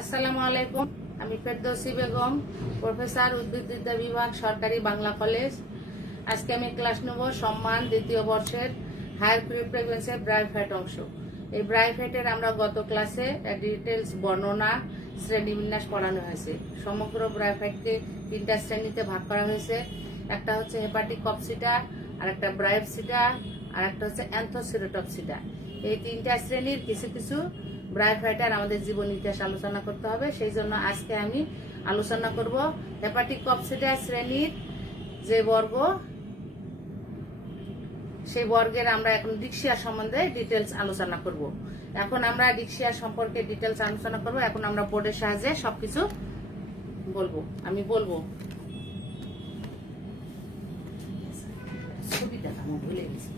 আসসালামু আলাইকুম। আমি ফেরদৌসী বেগম, প্রফেসর উদ্ভিদবিদ্যা বিভাগ, সরকারি বাংলা কলেজ। আজকে আমি ক্লাস নেব সম্মান দ্বিতীয় বর্ষের হায়ার প্রেগনেন্সি ব্রাইফাইট অংশ। এই ব্রাইফাইটের আমরা গত ক্লাসে ডিটেলস বর্ণনা শ্রেণীবিন্যাস পড়ানো হয়েছে। সমগ্র ব্রাইফাইটকে 3টা শ্রেণীতে ভাগ করা হয়েছে। একটা হচ্ছে হেপাটিক কপসিটা, আর একটা ব্রাইফসিটা, আর একটা হচ্ছে অ্যান্থোসিরোটপসিটা। এই 3টা শ্রেণীর কিছু কিছু ব্রাইফাইটার আমাদের জীবন ইতিহাস আলোচনা করতে হবে। সেই জন্য আজকে আমি আলোচনা করব হেপাটিক কপসিটা শ্রেণীর যে বর্গ, সেই বর্গের আমরা এখন ডিক্সিয়া সম্বন্ধে ডিটেলস আলোচনা করব। এখন আমরা ডিক্সিয়া সম্পর্কে ডিটেলস আলোচনা করব। এখন আমরা বোর্ডের সাহায্যে সবকিছু বলবো। আমি বলবো ছবিটা আমি ভুলে গেছি।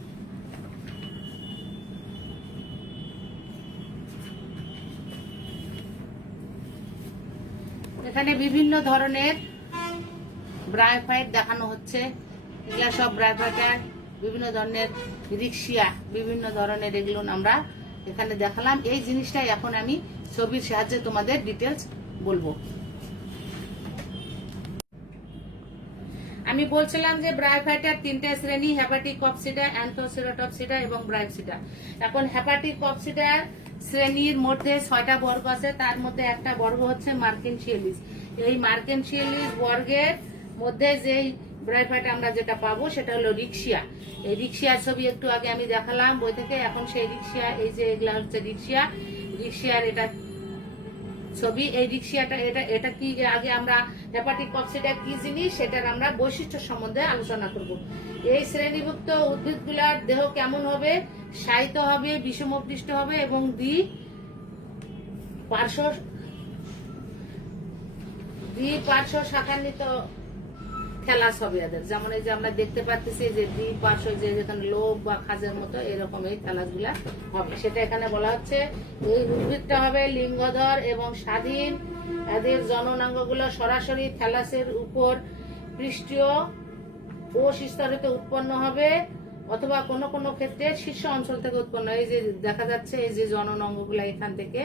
এখানে বিভিন্ন ধরনের ব্রাইফাইট দেখানো হচ্ছে। এগুলা সব ব্রাইফাইটার বিভিন্ন ধরনের রিক্সিয়া, বিভিন্ন ধরনের এগুলো আমরা এখানে দেখালাম। এই জিনিসটাই এখন আমি ছবির সাহায্যে তোমাদের ডিটেলস বলবো। আমি বলছিলাম যে ব্রাইফাইটার 3টে শ্রেণী, হেপাটিক কপসিটা, অ্যান্থোসিরোটপসিটা এবং ব্রাইফসিটা। এখন হেপাটিক কপসিটার শ্রেণীর মধ্যে 6টা বর্গ আছে। তার মধ্যে একটা বর্গ হচ্ছে মার্কেনশিয়ালিস। এই মার্কেনশিয়ালিস বর্গের মধ্যে যেই ব্রাইফাইট আমরা যেটা পাবো সেটা হলো রিক্সিয়া। এই রিক্সিয়ার ছবি একটু আগে আমি দেখালাম বই থেকে। এখন সেই রিক্সিয়া, এই যে এগুলা হচ্ছে রিক্সিয়া, রিক্সিয়ার এটা ছবি। এই রিক্সিয়াটা এটা কি, আগে আমরা হেপাটিক কপসিটা কি জিনিস সেটার আমরা বৈশিষ্ট্য সম্বন্ধে আলোচনা করব। এই শ্রেণীভুক্ত উদ্ভিদগুলার দেহ কেমন হবে? শায়িত হবে, বিষমপৃষ্ঠ হবে এবং দ্বিপার্শ্ব শাখান্বিত থ্যালাস হবে এদের। যেমন এই যে আমরা দেখতে পাচ্ছি যে দ্বিপার্শ্ব, যে যেখানে লোভ বা খাজের মতো এরকম এই থ্যালাস গুলা হবে, সেটা এখানে বলা হচ্ছে। এই উদ্ভিদটা হবে লিঙ্গধর এবং স্বাধীন। এদের জননাঙ্গগুলো সরাসরি থ্যালাসের উপর পৃষ্ঠীয় কোষ স্তরিত উৎপন্ন হবে, অথবা কোনো কোনো ক্ষেত্রে শীর্ষ অঞ্চল থেকে উৎপন্ন। এই যে দেখা যাচ্ছে এই যে জননাঙ্গগুলো এখান থেকে,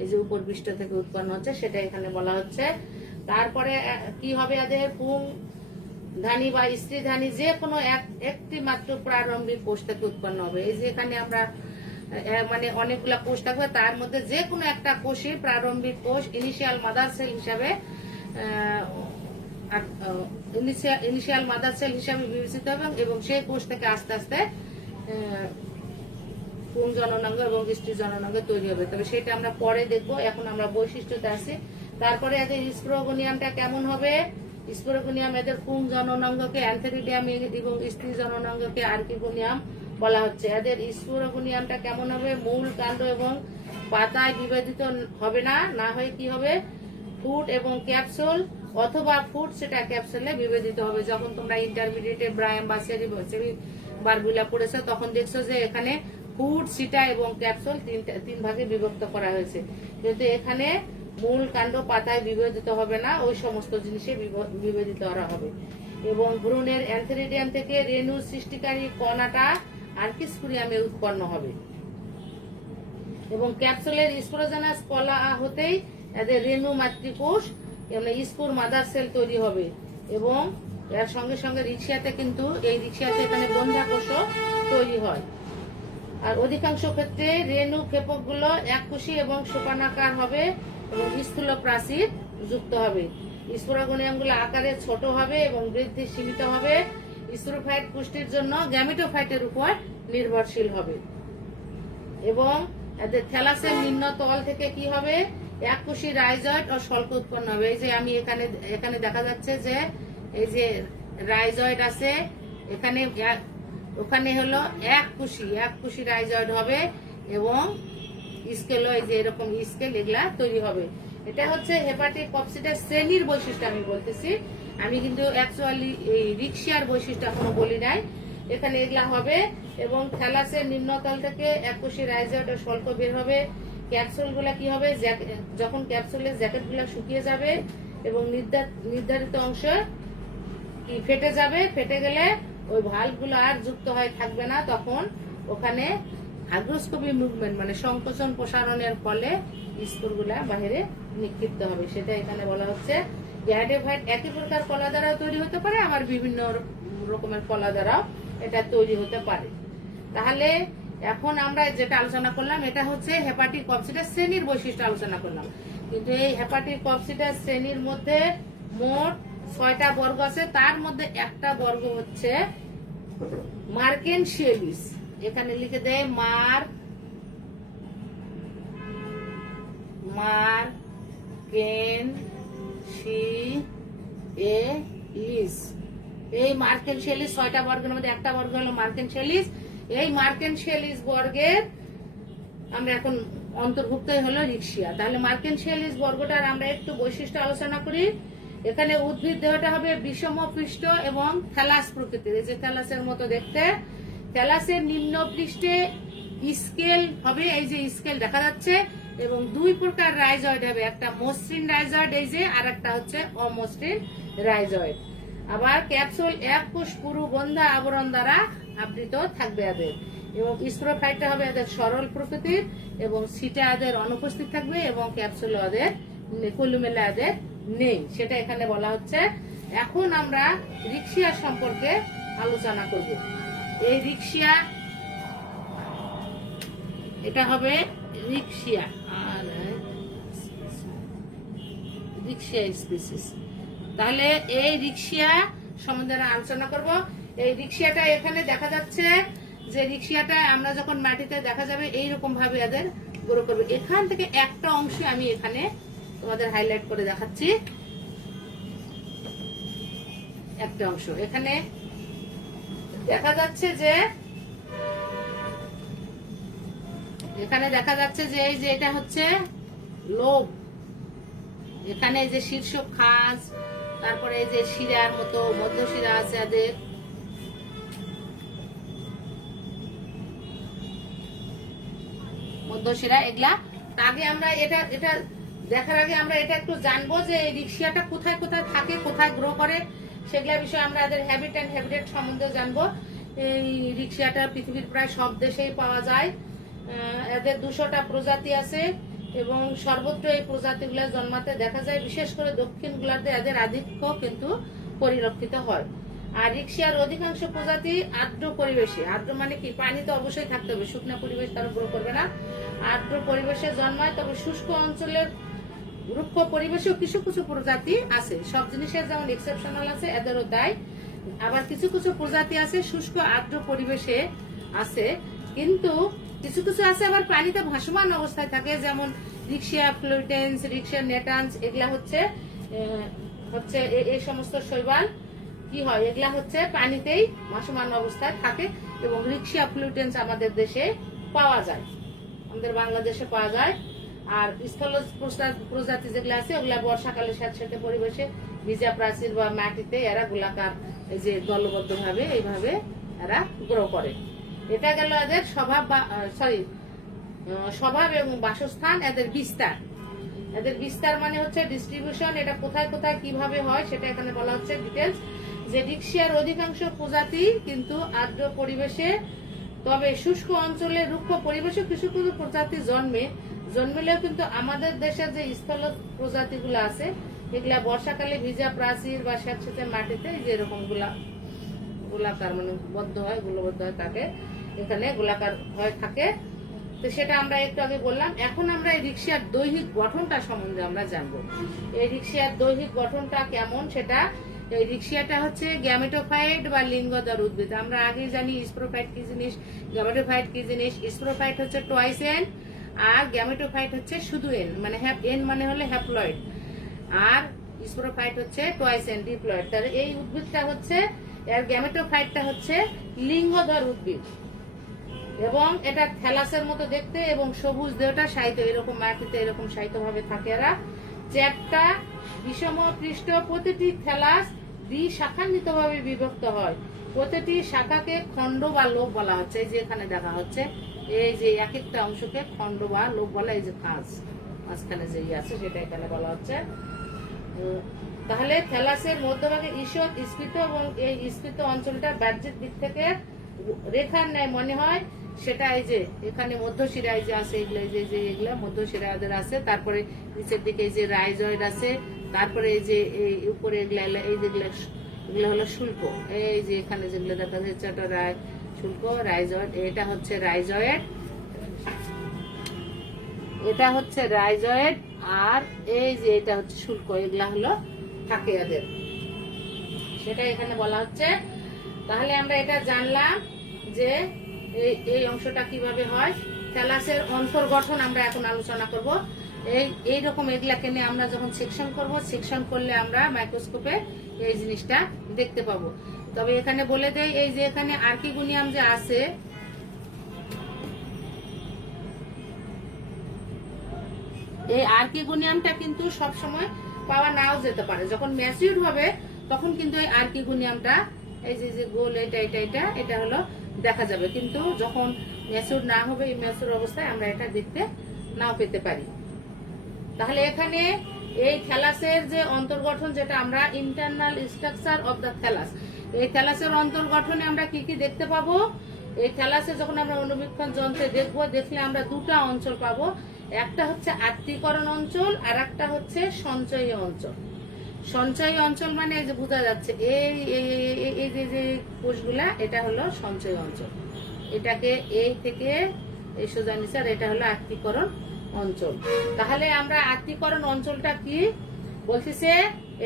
এই যে উপর পৃষ্ঠ থেকে উৎপন্ন হচ্ছে, সেটা এখানে বলা হচ্ছে। তারপরে কি হবে? এদের পুং ধানী বা স্ত্রী ধানী যে কোনো একটি মাত্র প্রারম্ভিক কোষ থেকে উৎপন্ন হবে। এই যে এখানে আমরা মানে অনেকগুলা কোষ থাকবে, তার মধ্যে যে কোনো একটা কোষই প্রারম্ভিক কোষ, ইনিশিয়াল মাদার সেল হিসাবে বিবেচিত হবে এবং সেই কোষ থেকে আস্তে আস্তে পুং জননাঙ্গ এবং স্ত্রী জননাঙ্গ তৈরি হবে। তবে সেটা আমরা পরে দেখবো। এখন আমরা বৈশিষ্ট্যতে আছি। তারপরে এদের স্পোরোগোনিয়ামটা কেমন হবে? স্পোরোগোনিয়াম এদের পুং জননাঙ্গকে অ্যান্থেরিডিয়াম এবং স্ত্রী জননাঙ্গকে আর্কিগোনিয়াম বলা হচ্ছে। এদের স্পোরোগোনিয়ামটা কেমন হবে? মূল, কাণ্ড এবং পাতায় বিভাজিত হবে না, না হয়ে কি হবে? ফুট এবং ক্যাপসুল, অথবা ফুট সেটা ক্যাপসুলে বিভাজিত হবে। যখন তোমরা ইন্টারমিডিয়েটে ব্রায়াম বা সেরি বারগুলা পড়েছো তখন দেখছো যে এখানে ফুট, সিটা এবং ক্যাপসুল তিন ভাগে বিভক্ত করা হয়েছে। কিন্তু এখানে মূল, কাণ্ড, পাতায় বিভাজিত হবে না, ওই সমস্ত জিনিসে বিভাজিত করা হবে। এবং ভ্রূণের অ্যান্থেরিডিয়াম থেকে রেণু সৃষ্টিকারী কণাটা আর্কিস্কুরিয়ামে উৎপন্ন হবে। এবং ক্যাপসুলের স্পোরোজেনাস কলা হতেই এদের রেণু মাতৃকোষ এবং স্পুর মাদার সেল তৈরি হবে। এবং এর সঙ্গে সঙ্গে রিক্সিয়াতে কিন্তু এই রিক্সিয়াতে এখানে বন্ধ্যাকোষও তৈরি হয়। আর অধিকাংশ ক্ষেত্রে রেণু ক্ষেপকগুলো এককোষী এবং সোপানাকার হবে এবং স্থূল প্রাচীর যুক্ত হবে। স্পোরোগোনিয়ামগুলো আকারে ছোট হবে এবং বৃদ্ধি সীমিত হবে। স্পোরোফাইট পুষ্টির জন্য গ্যামেটোফাইটের উপর নির্ভরশীল হবে। এবং এদের থ্যালাসের নিম্ন তল থেকে কি হবে? এককোষী রাইজয়েড ও শল্ক উৎপন্ন হবে। এই যে আমি এখানে দেখা যাচ্ছে যে এই যে রাইজয়েড আছে এখানে, ওখানে হলো এককোষী রাইজয়েড হবে এবং স্কেল, এই যে এরকম স্কেল এগুলা তৈরি হবে। এটা হচ্ছে হেপাটিক কপসিটার শ্রেণীর বৈশিষ্ট্য আমি বলতেছি। আমি কিন্তু অ্যাকচুয়ালি এই রিক্সিয়ার বৈশিষ্ট্য এখনো বলি নাই। এখানে এগুলা হবে এবং থ্যালাসের নিম্নতল থেকে এককোষী রাইজয়েড ও শল্ক বের হবে। ক্যাপসুল গুলা কি হবে? যখন ক্যাপসুলের জ্যাকেট গুলা শুকিয়ে যাবে এবং নির্ধারিত অংশ কি ফেটে যাবে, ফেটে গেলে ওই ভাল্ব গুলো আর যুক্ত হয়ে থাকবে না, তখন ওখানে হাইগ্রোস্কোপি মুভমেন্ট মানে সংকোচন প্রসারণের ফলে স্পোরগুলা বাইরে নিক্ষিপ্ত হবে, সেটা এখানে বলা হচ্ছে। গ্যামেটোফাইট একই প্রকার কলা দ্বারাও তৈরি হতে পারে, আবার বিভিন্ন রকমের কলা দ্বারাও এটা তৈরি হতে পারে। তাহলে এখন আমরা যেটা আলোচনা করলাম এটা হচ্ছে হেপাটিক কপসিডাস শ্রেণীর বৈশিষ্ট্য আলোচনা করলাম। কিন্তু এই হেপাটিক কপসিডাস শ্রেণীর মধ্যে মোট 6টা বর্গ আছে, তার মধ্যে একটা বর্গ হচ্ছে মার্কেনশিয়ালিস। এখানে লিখে দেয় মার্কেনশিয়ালিস। এই মার্কেনশিয়ালিস 6টা বর্গের মধ্যে একটা বর্গ হলো মার্কেনশিয়ালিস। এই মার্কেনশিয়ালিস বর্গের আমরা এখন অন্তর্ভুক্ত হলো রিক্সিয়া। তাহলে মার্কেনশিয়ালিস বর্গটার আমরা একটু বৈশিষ্ট্য আলোচনা করি। এখানে উদ্ভিদ দেহটা হবে বিষম পৃষ্ঠ এবং থ্যালাস প্রকৃতির, এই যে থ্যালাসের মতো দেখতে। থ্যালাসের নিম্ন পৃষ্ঠে স্কেল হবে, এই যে স্কেল দেখা যাচ্ছে, এবং 2 প্রকার রাইজয়েড হবে, একটা মসৃণ রাইজয়েড এই যে, আর একটা হচ্ছে অমসৃণ রাইজয়েড। আবার ক্যাপসুল এক কোষ পুরু গন্ধা আবরণ দ্বারা আবৃত থাকবে এদের, এবং স্পোরোফাইটটা হবে এদের সরল প্রকৃতির, এবং সিটা এদের অনুপস্থিত থাকবে, এবং ক্যাপসুল এদের কলুমেলা এদের নেই, সেটা এখানে বলা হচ্ছে। এখন আমরা রিক্সিয়া সম্পর্কে আলোচনা করব। এই রিক্সিয়া, এটা হবে রিক্সিয়া, আর রিক্সিয়া স্পিসিস। তাহলে এই রিক্সিয়া সম্বন্ধে আলোচনা করব। এই রিক্সিয়াটা এখানে দেখা যাচ্ছে যে রিক্সিয়াটা আমরা যখন মাটিতে দেখা যাবে এইরকম ভাবে এদের গ্রো করবে। এখান থেকে একটা অংশ আমি এখানে তোমাদের হাইলাইট করে দেখাচ্ছি। একটা অংশ এখানে দেখা যাচ্ছে যে, এখানে দেখা যাচ্ছে যে এই যে এটা হচ্ছে লোভ, এখানে যে শীর্ষ খাঁজ, তারপরে এই যে শিরার মতো মধ্য শিরা আছে এদের, মধ্যশিরা এগুলা। আগে আমরা এটা দেখার আগে আমরা এটা একটু জানবো যে এই রিক্সিয়াটা কোথায় কোথায় থাকে, কোথায় গ্রো করে, সেগুলা বিষয়ে আমরা এদের হ্যাবিট এন্ড হ্যাবিটেট সম্বন্ধে জানবো। এই রিক্সিয়াটা পৃথিবীর প্রায় সব দেশেই পাওয়া যায়। এদের 200টা প্রজাতি আছে, এবং সর্বত্র এই প্রজাতিগুলো জন্মাতে দেখা যায়। বিশেষ করে দক্ষিণ গোলার্ধে এদের আধিক্য কিন্তু পরিলক্ষিত হয়। আর রিক্সিয়ার অধিকাংশ প্রজাতি আর্দ্র পরিবেশে, আর্দ্র মানে কি, পানি তো অবশ্যই থাকতে হবে, শুকনো পরিবেশ তারা গ্রো করবে না, আর্দ্র পরিবেশে জন্মায়। তবে শুষ্ক অঞ্চলের রুক্ষ পরিবেশেও কিছু কিছু প্রজাতি আছে, সব জিনিসের যেমন এক্সেপশনাল আছে এদেরও তাই। আবার কিছু কিছু প্রজাতি আছে শুষ্ক আর্দ্র পরিবেশে আছে, কিন্তু কিছু কিছু আছে আবার পানিতে ভাসমান অবস্থায় থাকে, যেমন রিক্সিয়া ফ্লুটেন্স, রিক্সিয়া নেটান্স, এগুলা হচ্ছে এই সমস্ত শৈবাল কি হয়, এগুলা হচ্ছে পানিতেই ভাসমান অবস্থায় থাকে। এবং রিক্সিয়া ফ্লুটেন্স আমাদের দেশে পাওয়া যায়, আমাদের বাংলাদেশে পাওয়া যায়। আর স্থলজ প্রজাতি যেগুলো আছে ওগুলা বর্ষাকালে স্যাঁতসেঁতে পরিবেশে ভিজা প্রাচীর বা মাটিতে এরা গোলাকার, এই যে দলবদ্ধ ভাবে এইভাবে এরা গ্রো করে। এটা গেল এদের স্বভাব এবং বাসস্থান। এদের বিস্তার, এদের বিস্তার মানে হচ্ছে ডিস্ট্রিবিউশন, এটা কোথায় কোথায় কিভাবে হয় সেটা এখানে বলা হচ্ছে ডিটেলস। যে রিক্সিয়ার অধিকাংশ প্রজাতি কিন্তু আর্দ্র পরিবেশে, তবে শুষ্ক অঞ্চলে রুক্ষ পরিবেশে কিছু কিছু প্রজাতি জন্মেলেও কিন্তু আমাদের দেশের যে স্থল প্রজাতিগুলো আছে এগুলা বর্ষাকালে ভিজা প্রাচীর বা স্যাঁতসেঁতে মাটিতে যে এরকম গোলাকার মানে বদ্ধ হয়, গুলবদ্ধ হয়, তাকে এখানে গোলাকার হয়ে থাকে। তো সেটা আমরা একটু আগে বললাম। এখন আমরা এই রিক্সিয়ার দৈহিক গঠনটা সম্বন্ধে আমরা জানবো। এই রিক্সিয়ার দৈহিক গঠনটা কেমন সেটা, এই রিক্সিয়াটা হচ্ছে গ্যামেটোফাইট বা লিঙ্গধর উদ্ভিদ। আমরা আগে জানি স্পোরোফাইট কি জিনিস, গ্যামেটোফাইট কি জিনিস। স্পোরোফাইট হচ্ছে টুয়াইস এন, আর গ্যামেটোফাইট হচ্ছে শুধু এন, মানে এন মানে হলে হ্যাপ্লয়েড, আর স্পোরোফাইট হচ্ছে টুয়াইস এন ডিপ্লয়েড। তাহলে এই উদ্ভিদটা হচ্ছে, এর গ্যামেটোফাইটটা হচ্ছে লিঙ্গধর উদ্ভিদ, এবং এটা থ্যালাসের মতো দেখতে, এবং সবুজ দেহটা সাহিত্য এরকম মাটিতে এরকম সাহিত্য ভাবে থাকে। এরা চ্যাপ্টা বিষম পৃষ্ঠ, প্রতিটি থ্যালাস দ্বিশাখান্বিত ভাবে বিভক্ত হয়। প্রতিটি শাখাকে খণ্ড বা লোব বলা হচ্ছে, এই যে এখানে দেখা হচ্ছে, এই যে এক একটা অংশকে খণ্ড বা লোব বলা, এই যে কাজ মাঝখানে যে আছে সেটা এখানে বলা হচ্ছে। তাহলে থ্যালাসের মধ্যভাগে ঈষৎ স্ফীত, এবং এই স্ফীত অঞ্চলটা বাহ্যিক দিক থেকে রেখার ন্যায় মনে হয়। সেটা এই যে এখানে মধ্যশিরা এই যে আছে, এগুলো এই যে এগুলো মধ্যশিরাদের আছে। তারপরে নিচের দিকে এই যে রাইজয়েড আছে। তারপরে এই যে এই উপরে এগুলা এই যেগুলো এগুলো হলো শুল্ক। এই যে এখানে যেগুলো দেখা যাচ্ছে এটা শুল্ক রাইজয়েড, এটা হচ্ছে রাইজয়েড, এটা হচ্ছে রাইজয়েড, আর এই যে এটা হচ্ছে শুল্ক। এগুলা হলো ট্রাকিয়াদের, সেটা এখানে বলা হচ্ছে। তাহলে আমরা এটা জানলাম যে এই অংশটা কিভাবে হয়। থ্যালাসের অন্তর্গঠন আমরা এখন আলোচনা করব। এইরকম এগুলাকে নিয়ে আমরা যখন সেকশন করব, সেকশন করলে আমরা মাইক্রোস্কোপে এই জিনিসটা দেখতে পাবো। তবে এখানে বলে দেই, এই যে এখানে আর্কিগোনিয়াম যে আছে, এই আর্কিগোনিয়ামটা কিন্তু সব সময় পাওয়া নাও যেতে পারে। যখন ম্যাচিউর হবে তখন কিন্তু এই আর্কিগোনিয়ামটা এই যে গোল এটা হলো দেখা যাবে, কিন্তু যখন ম্যাচিউর না হবে, এই ম্যাচিউর অবস্থায় আমরা এটা দেখতে নাও পেতে পারি। তাহলে এখানে এই থ্যালাসের যে অন্তর্গঠন, যেটা আমরা internal structure of the thallus, এই থ্যালাসের অন্তর্গঠনে আমরা কি কি দেখতে পাবো। এই থ্যালাসে যখন আমরা অনুবীক্ষণ যন্ত্রে দেখলে আমরা দুটা অঞ্চল পাবো। একটা হচ্ছে আত্তীকরণ অঞ্চল, আর একটা হচ্ছে সঞ্চয়ী অঞ্চল। সঞ্চয়ী অঞ্চল মানে এই যে বোঝা যাচ্ছে এই যে কোষগুলা, এটা হলো সঞ্চয়ী অঞ্চল। এটাকে এই থেকে এই সোজা নিচে, আর এটা হলো আত্তীকরণ অঞ্চল। তাহলে আমরা আত্তীকরণ অঞ্চলটা কি বলতেছে,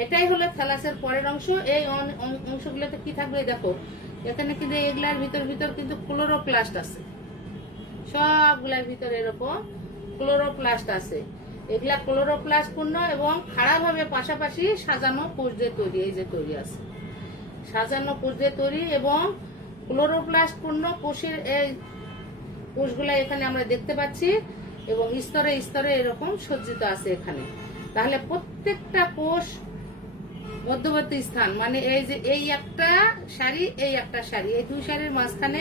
এটাই হলো থ্যালাসের পরের অংশ। এই অংশগুলোতে কি থাকবে দেখো, এখানে কিন্তু এগুলার ভিতর কিন্তু ক্লোরোপ্লাস্ট আছে, সবগুলার ভিতরে এরকম ক্লোরোপ্লাস্ট আছে। এগুলা ক্লোরোপ্লাস্ট পূর্ণ এবং খাড়াভাবে পাশাপাশি সাজানো কোষ দিয়ে তৈরি। এই যে তৈরি আছে সাজানো কোষ দিয়ে তৈরি, এবং ক্লোরোপ্লাস্ট পূর্ণ কোষের এই কোষগুলা এখানে আমরা দেখতে পাচ্ছি, এবং স্তরে স্তরে এরকম সজ্জিত আছে এখানে। তাহলে প্রত্যেকটা কোষ মধ্যবর্তী স্থান, মানে এই যে এই একটা সারি, এই একটা সারি, এই দুই সারির মাঝখানে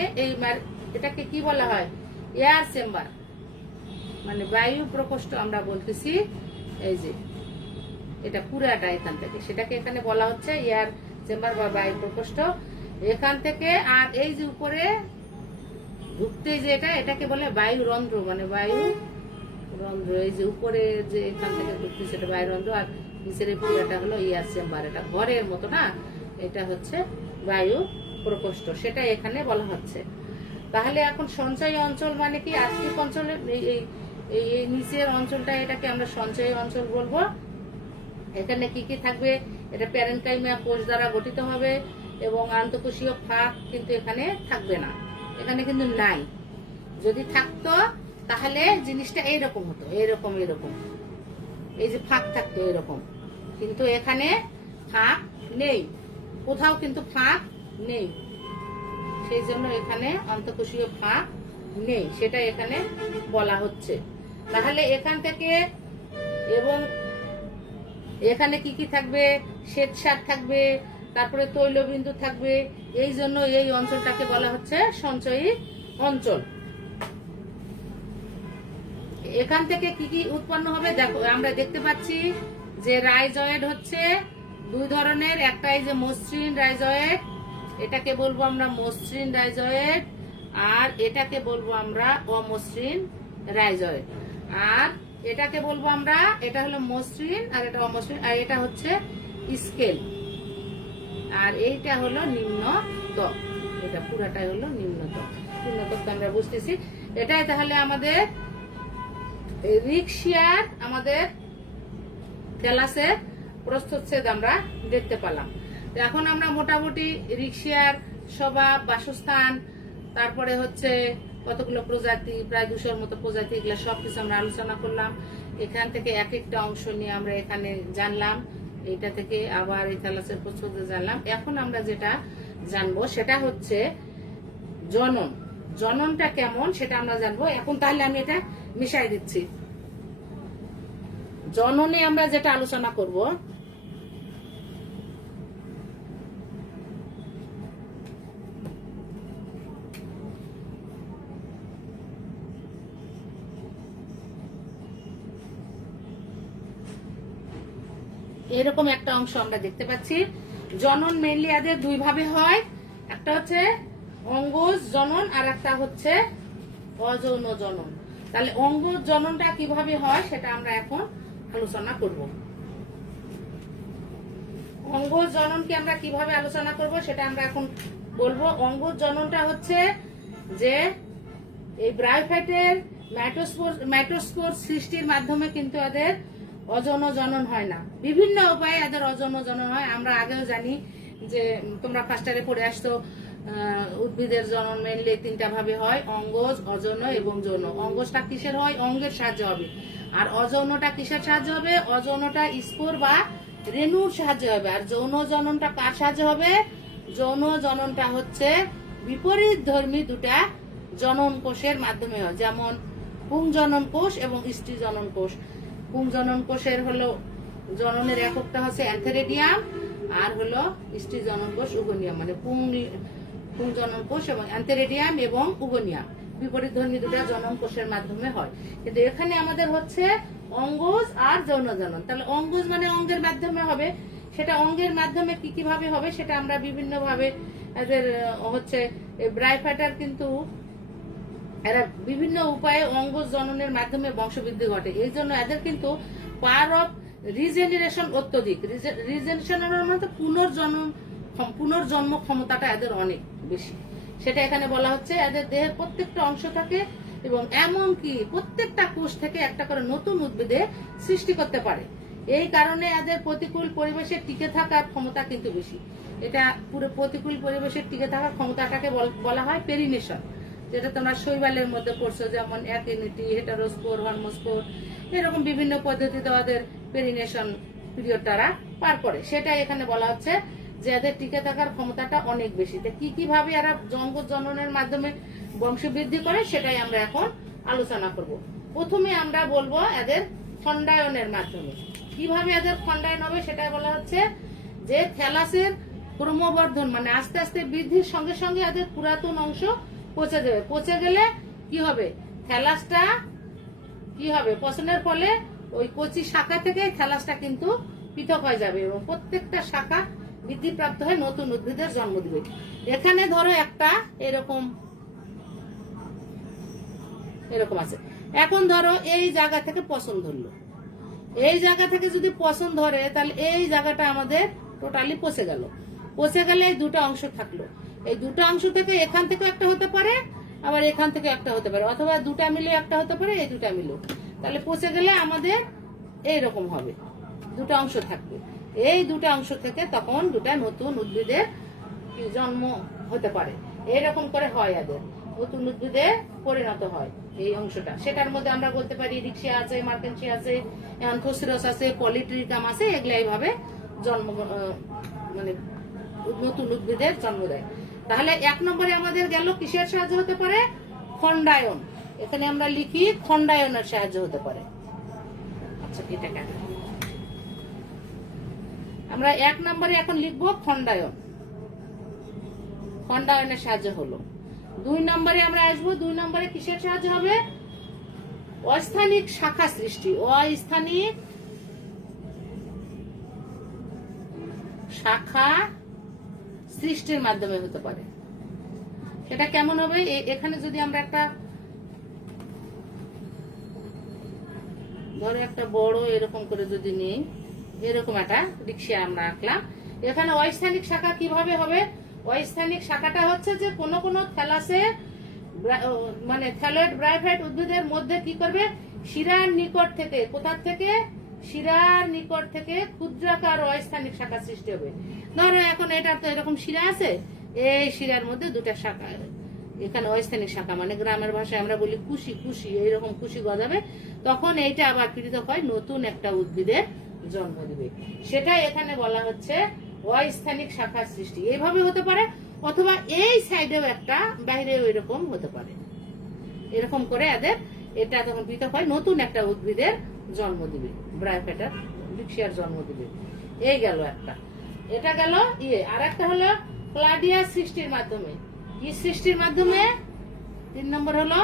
এটাকে কি বলা হয়, এয়ার চেম্বার, মানে বায়ু প্রকোষ্ঠ আমরা বলতেছি। এই যে এটা পুরাটা এখান থেকে, সেটাকে এখানে বলা হচ্ছে এয়ার চেম্বার বা বায়ু প্রকোষ্ঠ। এখান থেকে আর এই যে উপরে ঢুকতে যে এটাকে বলে বায়ু রন্ধ্র, মানে বায়ু রন্ধ্র। এই যে উপরে যে এখান থেকে ঢুকতে সেটা বায়ু রন্ধ্র, আর নিচের এই পুরাটা হলো এয়ার চেম্বার। এটা ঘরের মতো না, এটা হচ্ছে বায়ু প্রকোষ্ঠ, সেটা এখানে বলা হচ্ছে। তাহলে এখন সঞ্চয়ী অঞ্চল মানে কি, আত্মিক অঞ্চলের এই নিচের অঞ্চলটা, এটাকে আমরা সঞ্চয়ী অঞ্চল বলবো। এখানে কি কি থাকবে, এটা প্যারেনকাইমিয়া কোষ দ্বারা গঠিত হবে, এবং আন্তঃকোষীয় ফাঁক কিন্তু এখানে থাকবে না, এখানে কিন্তু নাই। যদি থাকতো তাহলে জিনিসটা এইরকম হতো, এরকম এই যে ফাঁক থাকতো এরকম, কিন্তু এখানে ফাঁক নেই, কোথাও কিন্তু ফাঁক নেই। সেই জন্য এখানে আন্তঃকোষীয় ফাঁক নেই, সেটা এখানে বলা হচ্ছে। তাহলে এখান থেকে, এবং এখানে কি কি থাকবে, শ্বেতসার থাকবে, তারপরে তৈলবিন্দু থাকবে। এই জন্য এই অঞ্চলটাকে বলা হচ্ছে সঞ্চয়ী অঞ্চল। এখান থেকে কি কি উৎপন্ন হবে দেখো, আমরা দেখতে পাচ্ছি যে রাইজয়েড হচ্ছে দুই ধরনের। একটা এই যে মসৃণ রাইজয়েড, এটাকে বলবো আমরা মসৃণ রাইজয়েড, আর এটাকে বলবো আমরা অমসৃণ রাইজয়েড। আর এটাকে বলবো আমরা, এটা হলো মসৃণ আর এটা অমসৃণ, আর এটা হচ্ছে স্কেল, আর এইটা হলো নিম্নতক। এটা পুরাটাই হলো নিম্নতক। নিম্নতক তো আমরা বুঝতেছি। এটাই তাহলে আমাদের রিকশিয়ার, আমাদের থ্যালাসের প্রস্থচ্ছেদ আমরা দেখতে পেলাম। এখন আমরা মোটামুটি রিকশিয়ার স্বভাব, বাসস্থান, তারপরে হচ্ছে কতগুলো প্রজাতি, প্রায় 200-র মতো প্রজাতি, এগুলো সবকিছু আমরা আলোচনা করলাম। এখান থেকে এক একটা অংশ নিয়ে আমরা এখানে জানলাম, এইটা থেকে আবার এই থ্যালাসের প্রস্থচ্ছেদ জানলাম। এখন আমরা যেটা জানবো সেটা হচ্ছে জনন। জননটা কেমন সেটা আমরা জানবো এখন। তাহলে আমি এটা মিশাই দিচ্ছি। জননে আমরা যেটা আলোচনা করব, এরকম একটা অংশ আমরা দেখতে পাচ্ছি। জনন মেইনলি এদের দুই ভাবে হয়, একটা হচ্ছে অঙ্গজ জনন আর একটা হচ্ছে অযৌন জনন। তাহলে অঙ্গজ জননটা কিভাবে হয় সেটা আমরা এখন আলোচনা করব। অঙ্গজ জননকে আমরা কিভাবে আলোচনা করব সেটা আমরা এখন বলবো। অঙ্গজ জননটা হচ্ছে যে এই ব্রায়োফাইটের মাইটোস্পোর সৃষ্টির মাধ্যমে কিন্তু এদের অযৌন জনন হয় না, বিভিন্ন উপায়ে এদের অযৌন জনন হয়। আমরা আগেও জানি যে তোমরা ফার্স্ট ইয়ারে পড়ে আসতো উদ্ভিদের জনন মেনলি তিনটা ভাবে হয়, অঙ্গজ, অযৌন এবং যৌন। অঙ্গজটা কিসের হয়? অঙ্গের সাহায্যে হবে। আর অযৌনটা কিসের সাহায্যে হবে? অযৌনটা স্পোর বা রেণুর সাহায্যে হবে। আর যৌন জননটা কার সাহায্যে হবে? যৌন জননটা হচ্ছে বিপরীত ধর্মী দুটা জনন কোষের মাধ্যমে হয়, যেমন পুংজনন কোষ এবং স্ত্রী জনন কোষ। পুংজনন কোষের হলো জননের এককটা হচ্ছে অ্যান্থেরিডিয়াম, আর হলো স্ত্রী জনন কোষ উগোনিয়াম। মানে পুংজনন কোষ এবং অ্যান্থেরিডিয়াম এবং উগোনিয়াম বিপরীত ধর্মী দুটা জনন কোষের মাধ্যমে হয়। কিন্তু এখানে আমাদের হচ্ছে অঙ্গজ আর যৌন জনন। তাহলে অঙ্গজ মানে অঙ্গের মাধ্যমে হবে। সেটা অঙ্গের মাধ্যমে কি কিভাবে হবে সেটা আমরা বিভিন্ন ভাবে এদের হচ্ছে ব্রায়োফাইটার কিন্তু এরা বিভিন্ন উপায়ে অঙ্গজ জননের মাধ্যমে বংশবৃদ্ধি ঘটে। এই জন্য এদের কিন্তু পাওয়ার অফ রিজেনারেশন অত্যধিক। রিজেনারেশনের মধ্যে পুনর্জন্ম ক্ষমতাটা এদের অনেক বেশি। সেটা এখানে বলা হচ্ছে এদের দেহের প্রত্যেকটা অংশ থাকে এবং এমনকি প্রত্যেকটা কোষ থেকে একটা করে নতুন উদ্ভিদে সৃষ্টি করতে পারে। এই কারণে এদের প্রতিকূল পরিবেশে টিকে থাকার ক্ষমতা কিন্তু বেশি। এটা পুরো প্রতিকূল পরিবেশে টিকে থাকার ক্ষমতাটাকে বলা হয় পেরিনেশন, যেটা তোমরা শৈবালের মধ্যে পড়ছো, যেমন অ্যাকিনিটি, হেটারোস্পোর, হর্মোস্পোর, এরকম বিভিন্ন পদ্ধতিতে ওদের পেরিনেশন পিরিয়ড তারা পার করে। সেটাই এখানে বলা হচ্ছে যে এদের টিকে থাকার ক্ষমতাটা অনেক বেশি। কি কিভাবে এরা অঙ্গজ জননের মাধ্যমে বংশবৃদ্ধি করে সেটাই আমরা এখন আলোচনা করব। প্রথমে আমরা বলবো এদের খণ্ডায়নের মাধ্যমে। কিভাবে এদের খণ্ডায়ন হবে সেটাই বলা হচ্ছে যে থ্যালাসের ক্রমবর্ধন, মানে আস্তে আস্তে বৃদ্ধির সঙ্গে সঙ্গে এদের পুরাতন অংশ পচে যাবে। পচে গেলে কি হবে? থ্যালাসটা কি হবে? পচনের ফলে ওই কচি শাখা থেকে থ্যালাসটা কিন্তু পৃথক হয়ে যাবে এবং প্রত্যেকটা শাখা বৃদ্ধিপ্রাপ্ত হয়ে নতুন উদ্ভিদের জন্ম দিবে। এখানে ধরো একটা এরকম আছে। এখন ধরো এই জায়গা থেকে পচন ধরলো। এই জায়গা থেকে যদি পচন ধরে তাহলে এই জায়গাটা আমাদের টোটালি পচে গেল। পচে গেলে এই দুটো অংশ থাকলো। এই দুটো অংশ থেকে এখান থেকে একটা হতে পারে, আবার এখান থেকে একটা হতে পারে, অথবা দুটা মিলে একটা হতে পারে, এই দুটা মিলেও। তাহলে পচে গেলে আমাদের এইরকম হবে, দুটো অংশ থাকবে। এই দুটো অংশ থেকে তখন দুটা নতুন উদ্ভিদের জন্ম হতে পারে। এইরকম করে হয়, এদের নতুন উদ্ভিদে পরিণত হয় এই অংশটা। সেটার মধ্যে আমরা বলতে পারি রিক্সিয়া আছে, মার্কেন্সিয়া আছে, অ্যানথোসিরাস আছে, পলিট্রিকাম আছে। এগুলা এইভাবে জন্ম মানে নতুন উদ্ভিদের জন্ম দেয়। তাহলে এক নম্বরে আমাদের গেল কিসের সাহায্য হতে পারে? খণ্ডায়ন। এখানে আমরা লিখি খণ্ডায়নের সাহায্য হতে পারে। আচ্ছা, এটা কেন আমরা এক নম্বরে এখন লিখবো খণ্ডায়ন। খণ্ডায়নের সাহায্য হলো। দুই নম্বরে আমরা আসবো। দুই নম্বরে কিসের সাহায্য হবে? অস্থানিক শাখা সৃষ্টি। অস্থানিক শাখা সৃষ্টির মাধ্যমে হতে পারে। সেটা কেমন হবে? এখানে যদি আমরা একটা ধরো একটা বড় এরকম করে যদি নিই, এরকম একটা রিক্সা আমরা আঁকলাম। এখানে অস্থানিক শাখা কিভাবে হবে? অস্থানিক শাখাটা হচ্ছে যে কোন কোন থ্যালাসে মানে থ্যালয়েড ব্রায়োফাইট উদ্ভিদের মধ্যে কি করবে? শিরার নিকট থেকে, কোথার থেকে? শিরার নিকট থেকে ক্ষুদ্রাকার অস্থানিক শাখা সৃষ্টি হবে। ধরো এখন এটা তো এরকম শিরা আছে, এই শিরার মধ্যে দুটা শাখা, এখানে অস্থানিক শাখা মানে গ্রামের ভাষায় আমরা বলি কুশি, কুশি, এইরকম কুশি গজাবে। তখন এইটা আবার পীড়িত হয়, নতুন একটা উদ্ভিদের জন্ম দিবে। সেটা এখানে বলা হচ্ছে অস্থানিক শাখার সৃষ্টি। এইভাবে হতে পারে, অথবা এই সাইডেও একটা, বাইরেও এরকম হতে পারে। এরকম করে এদের এটা তখন পৃথক হয়, নতুন একটা উদ্ভিদের জন্ম দিবে, ব্রায়োফাইটার রিক্সিয়ার জন্ম দিবে। এই গেল একটা, এটা গেল ইয়ে। আর একটা হলো ক্লাডিয়া সৃষ্টির মাধ্যমে। কি সৃষ্টির মাধ্যমে? 3 নম্বর হলো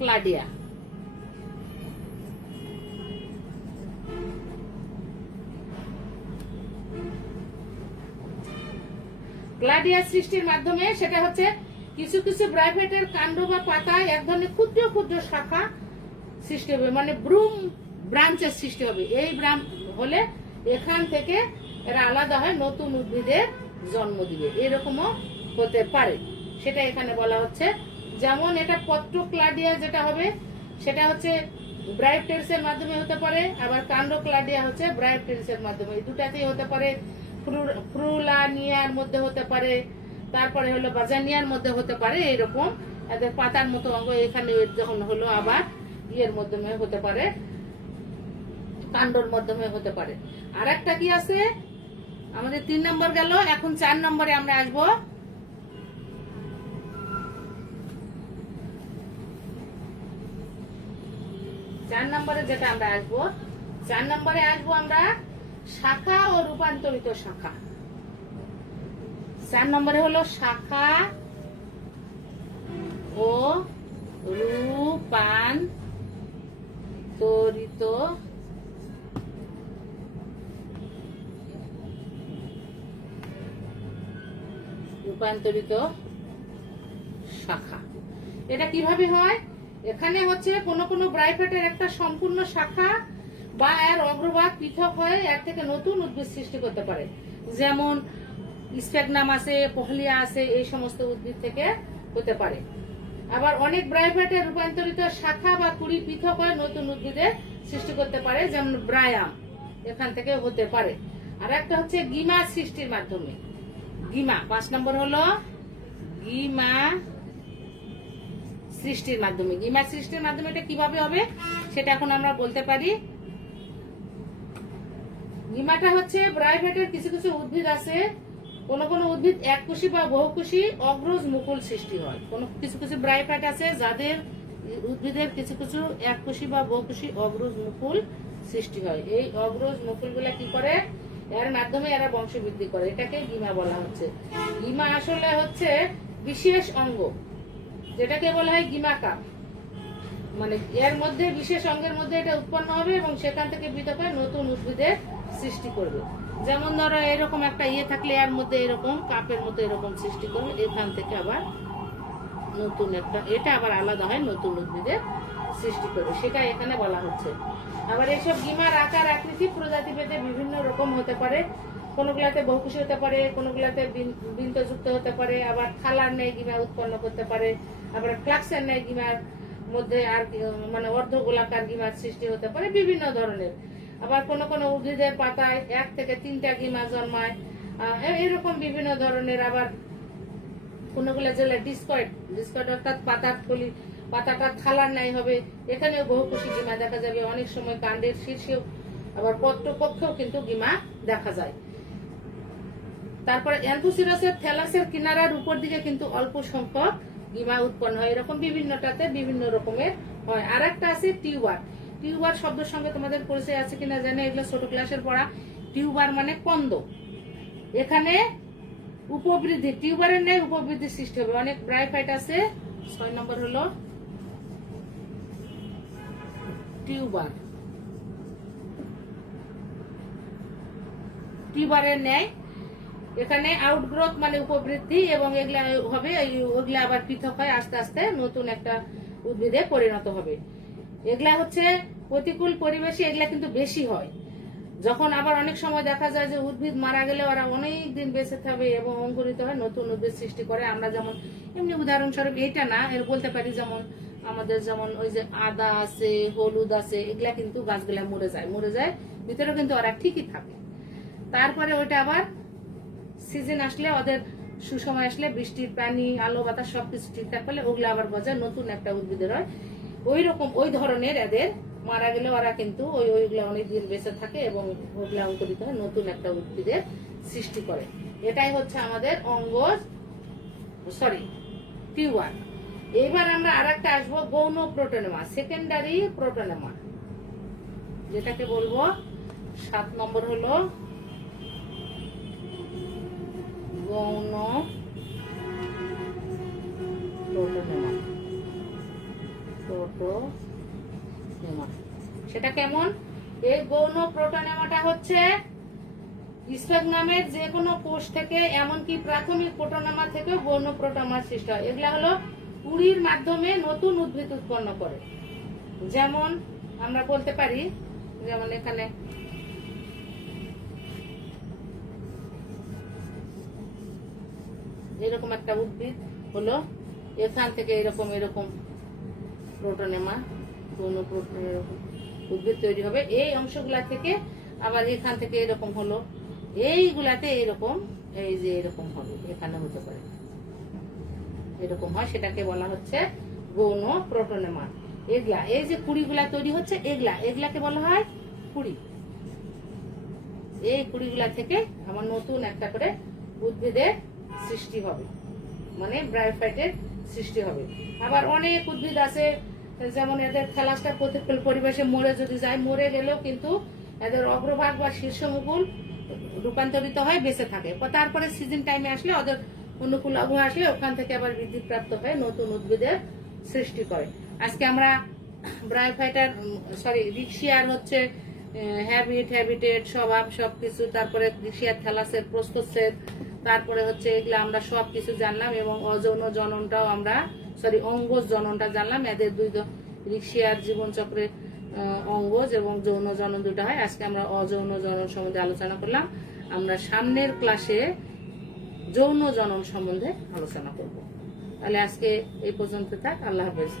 ক্লাডিয়া। ক্লাডিয়া সৃষ্টির মাধ্যমে সেটা হচ্ছে কিছু কিছু ব্রাইফাইটের কাণ্ড বা পাতায় এক ধরনের ক্ষুদ্র ক্ষুদ্র শাখা সৃষ্টি হবে, মানে ব্রুম ব্রাঞ্চের সৃষ্টি হবে। এই হলে এখান থেকে এরা আলাদা হয়, নতুন উদ্ভিদের জন্ম দিবে, এরকমও হতে পারে, সেটা এখানে বলা হচ্ছে। যেমন এটা পত্রক্লাডিয়া যেটা হবে সেটা হচ্ছে ব্রাইফটেলস এর মাধ্যমে হতে পারে, আবার কান্ডোক্লাডিয়া হচ্ছে ব্রাইফটেলস এর মাধ্যমে, এই দুটাতেই হতে পারে। ফ্রুলানিয়ার মধ্যে হতে পারে, তারপরে হলো বাজানিয়ার মধ্যে হতে পারে। এরকম এদের পাতার মতো অঙ্গ এখানে যখন হলো আবার ইয়ের মাধ্যমে হতে পারে, কাণ্ডর মাধ্যমে হতে পারে। আর একটা কি আছে আমাদের 3 নম্বর গেল, এখন 4 নম্বরে আমরা আসবো। চার নম্বরে যেটা আমরা আসবো, 4 নম্বরে আসবো আমরা শাখা ও রূপান্তরিত শাখা। 4 নম্বরে হলো শাখা ও রূপান্তরিত শাখা। এটা কিভাবে হয়? এখানে হচ্ছে কোন কোন ব্রাইফাইটের একটা সম্পূর্ণ শাখা বা এর অগ্রভাগ পৃথক হয়ে এর থেকে নতুন উদ্ভিদ সৃষ্টি করতে পারে। যেমন স্প্যাগনাম আছে, পহলিয়া আছে, এই সমস্ত উদ্ভিদ থেকে হতে পারে। আবার অনেক ব্রাইফাইটের রূপান্তরিত শাখা বা কুড়ি পৃথক হয়ে নতুন উদ্ভিদের সৃষ্টি করতে পারে, যেমন ব্রায়াম এখান থেকে হতে পারে। আর একটা হচ্ছে গিমা সৃষ্টির মাধ্যমে। গিমা 5 নম্বর হলো গিমা সৃষ্টির মাধ্যমে। গিমা সৃষ্টির মাধ্যমে এটা কিভাবে হবে সেটা এখন আমরা বলতে পারি। গিমাটা হচ্ছে ব্রাইফাইটের কিছু কিছু উদ্ভিদ আছে, কোন কোন উদ্ভিদ এককোষী বা বহুকোষী অগ্রজ মুকুল সৃষ্টি হয়। কোন কিছু কিছু ব্রাইফাইট আছে যাদের উদ্ভিদের কিছু কিছু এককোষী বা বহুকোষী অগ্রজ মুকুল সৃষ্টি হয়। এই অগ্রজ মুকুল গুলা কি করে, এর মাধ্যমে এরা বংশ বৃদ্ধি করে, এটাকে গিমা বলা হচ্ছে। গিমা আসলে হচ্ছে বিশেষ অঙ্গ, যেটাকে বলা হয় গিমাকা, মানে এর মধ্যে বিশেষ অঙ্গের মধ্যে এটা উৎপন্ন হবে এবং সেখান থেকে পৃথক হয়ে নতুন উদ্ভিদের সৃষ্টি করবে। যেমন ধরো এরকম একটা ইয়ে থাকলে এর মধ্যে এরকম কাপের মতো এরকম সৃষ্টি করবে, এখান থেকে আবার নতুন একটা, এটা আবার আলাদা হয়, নতুন উদ্ভিদের সৃষ্টি করবে, সেটা এখানে বলা হচ্ছে। আবার এইসব গিমার আকার আকৃতি প্রজাতি ভেদে বিভিন্ন রকম হতে পারে। কোনগুলাতে বহুকোষী হতে পারে, কোনগুলাতে বৃন্তযুক্ত হতে পারে, আবার থালার ন্যায় গিমা উৎপন্ন করতে পারে, আবার ক্লাক্সের ন্যায় গিমার মধ্যে আর মানে অর্ধ গোলাকার গিমার সৃষ্টি হতে পারে, বিভিন্ন ধরনের। আবার কোন কোন উদ্ভিদের পাতায় 1 থেকে 3টা গিমা জন্মায়, এরকম বিভিন্ন ধরনের। আবার কোনগুলো যেগুলো ডিসকয়েড অর্থাৎ পাতাটা থালার ন্যায় হবে, এখানেও বহুকোষী গিমা দেখা যাবে। অনেক সময় কাণ্ডের শীর্ষেও আবার পত্রকক্ষেও কিন্তু গিমা দেখা যায়। তারপরে অ্যান্থোসিরাসের থ্যালাসের কিনারার উপর দিকে কিন্তু অল্প সংখ্যক গিমা উৎপন্ন হয়, এরকম বিভিন্নটাতে বিভিন্ন রকমের হয়। আর একটা আছে টিউবার। টিউবার শব্দের সঙ্গে তোমাদের পরিচয় আছে কিনা জানি, এগুলো ছোট ক্লাসের পড়া। টিউবার মানে কন্দ, এখানে উপবৃদ্ধি, টিউবারের ন্যায় উপবৃদ্ধি সৃষ্টি হবে। অনেক ব্রাইফাইট আছে। 6 নম্বর হলো টিউবার। টিউবারের ন্যায় এখানে আউটগ্রোথ মানে উপবৃদ্ধি, এবং এগুলা হবে, ওগুলা আবার পৃথক হয় আস্তে আস্তে নতুন একটা উদ্ভিদে পরিণত হবে। এগুলা হচ্ছে প্রতিকূল পরিবেশে এগুলা কিন্তু বেশি হয়। যখন আবার অনেক সময় দেখা যায় যে উদ্ভিদ মারা গেলে ওরা অনেক দিন বেঁচে থাকবে এবং অঙ্কুরিত হয়, নতুন উদ্ভিদ সৃষ্টি করে। আমরা যেমন এমনি উদাহরণস্বরূপ এইটা না, এর বলতে পারি যেমন আমাদের যেমন ওই যে আদা আছে, হলুদ আছে, এগুলা কিন্তু গাছগুলা মরে যায়, ভিতরে কিন্তু ওরা ঠিকই থাকে। তারপরে ওইটা আবার সিজন আসলে, ওদের সুসময় আসলে, বৃষ্টির পানি, আলো বাতাস সবকিছু ঠিকঠাক করলে ওগুলো আবার গজায়, নতুন একটা উদ্ভিদের হয়। ওই রকম ওই ধরনের এদের মারা গেলে ওরা কিন্তু ওইগুলা অনেকদিন বেঁচে থাকে এবং ওগুলা অঙ্কুরিত হয়, নতুন একটা উদ্ভিদের সৃষ্টি করে। এটাই হচ্ছে আমাদের টিউবার। এবার আমরা আর একটা আসবো গৌণ প্রোটোনেমা, সেকেন্ডারি প্রোটোনেমা, যেটাকে বলবো 7 নম্বর হলো গৌণ প্রোটোনেমা। সেটা কেমন? এই গৌণ প্রোটোনেমাটা হচ্ছে স্ফেগনামের যে কোনো কোষ থেকে এমনকি প্রাথমিক প্রোটোনামা থেকেও গৌণ প্রোটোনামার সৃষ্টি হয়। এগুলা হলো কুড়ির মাধ্যমে নতুন উদ্ভিদ উৎপন্ন করে। যেমন আমরা বলতে পারি, যেমন এখানে এরকম একটা উদ্ভিদ হলো, এখান থেকে এরকম এরকম প্রোটোনেমা গৌণ উদ্ভিদ তৈরি হবে। এই অংশগুলা থেকে আবার এখান থেকে এরকম হলো, এইগুলাতে এরকম, এই যে এরকম হবে, এখানে হতে পারে এরকম হয়, সেটাকে বলা হচ্ছে গৌণ প্রোটোনেমা। এগুলা এই যে কুড়িগুলা তৈরি হচ্ছে, এগুলাকে বলা হয় কুড়ি। এই কুড়িগুলা থেকে আমার নতুন একটা করে উদ্ভিদের সৃষ্টি হবে, মানে ব্রায়োফাইটের সৃষ্টি হবে। আবার অনেক উদ্ভিদ আছে, যেমন এদের থ্যালাসটা প্রতিকূল পরিবেশে মরে যদি যায়, মরে গেলেও কিন্তু এদের অগ্রভাগ বা শীর্ষ মুকুল রূপান্তরিত হয়, বেঁচে থাকে। তারপরে সিজন টাইমে আসলে, ওদের অনুকূল আবহাওয়া আসলে ওখান থেকে আবার বৃদ্ধি প্রাপ্ত হয়ে নতুন উদ্ভিদের সৃষ্টি করে। আজকে আমরা ব্রায়োফাইটার রিক্সিয়ার হচ্ছে হ্যাবিটেট, স্বভাব, সবকিছু, তারপরে রিক্সিয়ার থ্যালাসের প্রস্থচ্ছেদ, তারপরে হচ্ছে এগুলো আমরা সবকিছু জানলাম, এবং অযৌন জননটাও আমরা অঙ্গজ জননটা জানলাম। এদের দুই রিক্সিয়ার জীবনচক্রে অঙ্গজ এবং যৌন জনন দুটো হয়। আজকে আমরা অযৌন জনন সম্বন্ধে আলোচনা করলাম। আমরা সামনের ক্লাসে যৌন জনন সম্বন্ধে আলোচনা করব। তাহলে আজকে এই পর্যন্ত থাক। আল্লাহ হাফেজ।